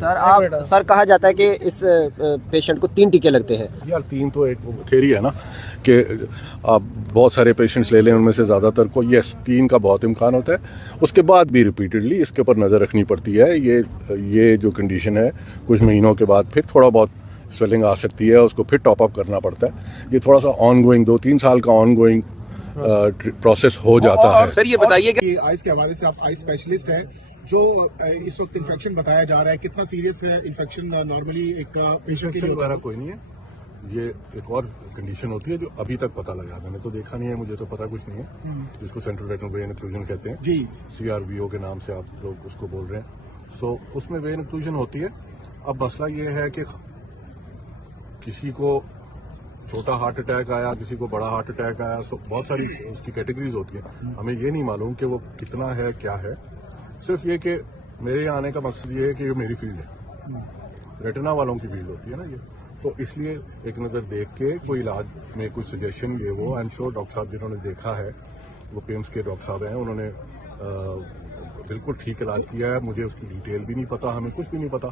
نہیں ہے. سر کہا جاتا ہے کہ اس پیشنٹ کو 3 ٹیکے لگتے ہیں. یار 3 تو ایک تھیوری ہے نا کہ آپ بہت سارے پیشنٹس لے لیں ان میں سے زیادہ تر کو 3 کا بہت امکان ہوتا ہے. اس کے بعد بھی ریپیٹڈلی اس کے اوپر نظر رکھنی پڑتی ہے. یہ جو کنڈیشن ہے کچھ مہینوں کے بعد پھر تھوڑا بہت سویلنگ آ سکتی ہے, اس کو پھر ٹاپ اپ کرنا پڑتا ہے. یہ تھوڑا سا آن گوئنگ 2-3 سال کا آن گوئنگ پروسیس ہو جاتا ہے. سر یہ بتائیے کہ آئس کے حوالے سے آپ آئس اسپیشلسٹ ہیں, جو اس وقت انفیکشن بتایا جا رہا ہے کتنا سیریس ہے انفیکشن نارملی ایک پیشنٹ کے لیے؟ وغیرہ کوئی نہیں ہے. یہ ایک اور کنڈیشن ہوتی ہے جو ابھی تک پتہ لگا, میں نے تو دیکھا نہیں ہے, مجھے تو پتہ کچھ نہیں ہے, جس کو سینٹرل ریٹنل وین اوکلوژن کہتے ہیں جی, CRVO کے نام سے آپ لوگ اس کو بول رہے ہیں. سو اس میں وین اوکلوژن ہوتی ہے. اب مسئلہ یہ ہے کہ کسی کو چھوٹا ہارٹ اٹیک آیا, کسی کو بڑا ہارٹ اٹیک آیا, سو بہت ساری اس کی کیٹیگریز ہوتی ہیں. ہمیں یہ نہیں معلوم کہ وہ کتنا ہے کیا ہے. صرف یہ کہ میرے یہاں آنے کا مقصد یہ ہے کہ یہ میری فیلڈ ہے, ریٹنا والوں کی فیلڈ ہوتی ہے نا یہ, تو اس لیے ایک نظر دیکھ کے کوئی علاج میں کوئی سجیشن یہ وہ آئی ایم شیور ڈاکٹر صاحب جنہوں نے دیکھا ہے وہ پیمس کے ڈاکٹر صاحب ہیں, انہوں نے بالکل ٹھیک علاج کیا ہے. مجھے اس کی ڈیٹیل بھی نہیں پتا, ہمیں کچھ بھی نہیں پتا.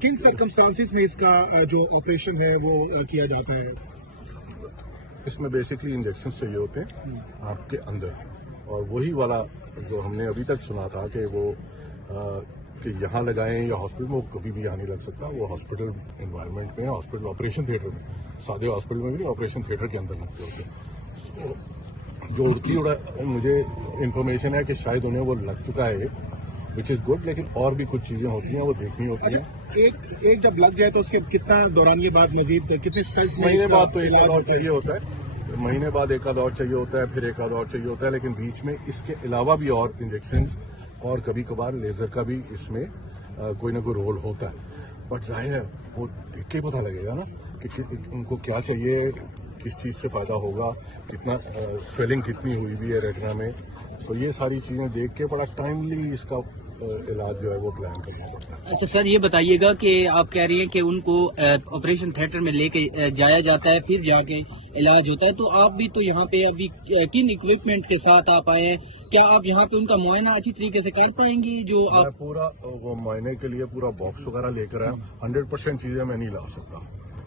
کن سرکمسٹانسز میں اس کا جو آپریشن ہے وہ کیا جاتا ہے؟ اس میں بیسکلی انجیکشن چاہیے ہوتے ہیں آنکھ کے اندر, اور وہی والا جو ہم نے ابھی تک سنا تھا کہ وہ کہ یہاں لگائیں یا ہاسپٹل میں, وہ کبھی بھی یہاں نہیں لگ سکتا. وہ ہاسپٹل انوائرمنٹ میں, ہاسپٹل آپریشن تھیٹر میں, سادے ہاسپٹل میں بھی نہیں, آپریشن تھیٹر کے اندر لگتے ہوتے ہیں. جو اڑتی مجھے انفارمیشن ہے کہ شاید انہیں وہ لگ چکا ہے, وچ از گڈ, لیکن اور بھی کچھ چیزیں ہوتی ہیں وہ دیکھنی ہوتی ہیں. ایک جب لگ جائے تو اس کے کتنا دوران کے بعد مزید کتنی اسٹیپس؟ مہینے بعد تو ایک اور چاہیے ہوتا ہے, مہینے بعد ایک آدھ اور چاہیے ہوتا ہے, پھر ایک آدھ اور چاہیے ہوتا ہے, لیکن بیچ میں اس کے علاوہ بھی اور انجیکشنز اور کبھی کبھار لیزر کا بھی اس میں کوئی نہ کوئی رول ہوتا ہے. بٹ ظاہر ہے وہ دیکھ کے پتہ لگے گا نا کہ ان کو کیا چاہیے, کس چیز سے فائدہ ہوگا, کتنا سویلنگ کتنی ہوئی بھی ہے ریٹنا میں. تو یہ ساری چیزیں دیکھ کے بڑا ٹائملی اس کا علاج جو ہے وہ پلان کرنا پڑتا ہے. اچھا سر, یہ بتائیے گا کہ آپ کہہ رہی ہیں کہ ان کو آپریشن تھیٹر میں لے کے جایا جاتا ہے, پھر جا کے علاج ہوتا ہے, تو آپ بھی تو یہاں پہ ابھی کن اکوپمنٹ کے ساتھ آپ آئے ہیں؟ کیا آپ یہاں پہ ان کا معائنہ اچھی طریقے سے کر پائیں گی؟ جو آپ پورا وہ معائنے کے لیے پورا باکس وغیرہ لے کر آیا, 100% چیزیں میں نہیں لا سکتا.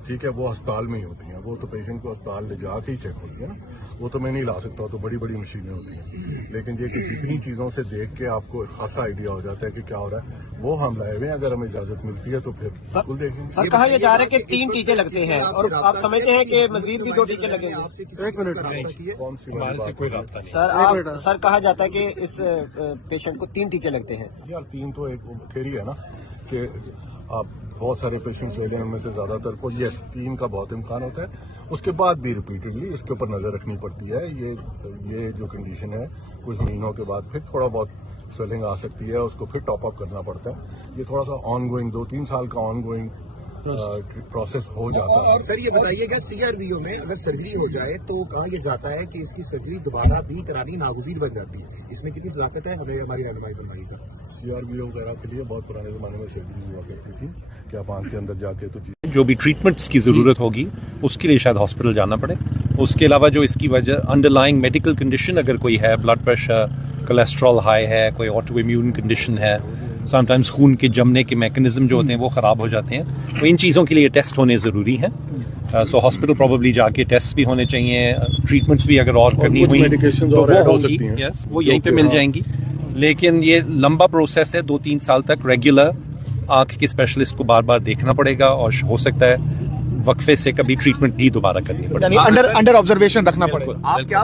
ٹھیک ہے, وہ ہسپتال میں ہی ہوتی ہیں, وہ تو پیشنٹ کو ہسپتال لے جا کے ہی چیک ہوتی ہے نا, وہ تو میں نہیں لا سکتا, تو بڑی بڑی مشینیں ہوتی ہیں. لیکن یہ کہ جتنی چیزوں سے دیکھ کے آپ کو ایک خاصا آئیڈیا ہو جاتا ہے کہ کیا ہو رہا ہے, وہ ہم لائے ہوئے ہیں. اگر ہمیں اجازت ملتی ہے تو پھر بالکل دیکھیں گے. سر کہا یہ جا رہا ہے کہ 3 ٹیکے لگتے ہیں, اور آپ سمجھتے ہیں کہ مزید بھی 2 ٹیکے لگیں گے؟ ایک منٹ, کون سی کوئی رابطہ سر سر کہا جاتا ہے کہ اس پیشنٹ کو 3 ٹیکے لگتے ہیں. یار 3 تو ایک تھیوری ہے نا کہ آپ بہت سارے پیشنٹس لے لیں ان میں سے زیادہ تر کو 3 کا بہت امکان ہوتا ہے. اس کے بعد بھی ریپیٹڈلی اس کے اوپر نظر رکھنی پڑتی ہے. یہ جو کنڈیشن ہے کچھ مہینوں کے بعد پھر تھوڑا بہت سویلنگ آ سکتی ہے, اس کو پھر ٹاپ اپ کرنا پڑتا ہے. یہ تھوڑا سا آن گوئنگ 2-3 سال کا آن گوئنگ پروسیس ہو جاتا ہے. اور سر یہ بتائیے گا CRVO میں اگر سرجری ہو جائے تو کہا یہ جاتا ہے کہ اس کی سرجری دوبارہ بھی کرانی ناگزیر بن جاتی ہے, اس میں کتنی صداقت ہے؟ ہمیں ہماری رہنمائی فرمائیے گا. CRVO وغیرہ کے لیے بہت پرانے زمانے میں سرجری ہوا کرتی تھی کہ آپ آنکھ کے اندر جا کے تو جو بھی ٹریٹمنٹس کی ضرورت ہوگی اس کے لیے شاید ہاسپٹل جانا پڑے. اس کے علاوہ جو اس کی وجہ انڈر لائنگ میڈیکل کنڈیشن اگر کوئی ہے, بلڈ پریشر, کولیسٹرول ہائی ہے, کوئی آٹو امیون کنڈیشن ہے, سم ٹائمز خون کے جمنے کے میکانزم جو ہوتے ہیں وہ خراب ہو جاتے ہیں, تو ان چیزوں کے لیے ٹیسٹ ہونے ضروری ہیں. سو ہاسپٹل پرابیبلی جا کے ٹیسٹ بھی ہونے چاہیے, ٹریٹمنٹس بھی اگر اور کرنی ہوئی وہ یہیں پہ مل جائیں گی. لیکن یہ لمبا پروسیس ہے, 2-3 سال تک ریگولر آنکھ کے اسپیشلسٹ کو بار بار دیکھنا پڑے گا, اور ہو سکتا ہے وقفے سے کبھی ٹریٹمنٹ بھی دوبارہ کرنی پڑے. انڈر آبزرویشن رکھنا پڑے گا.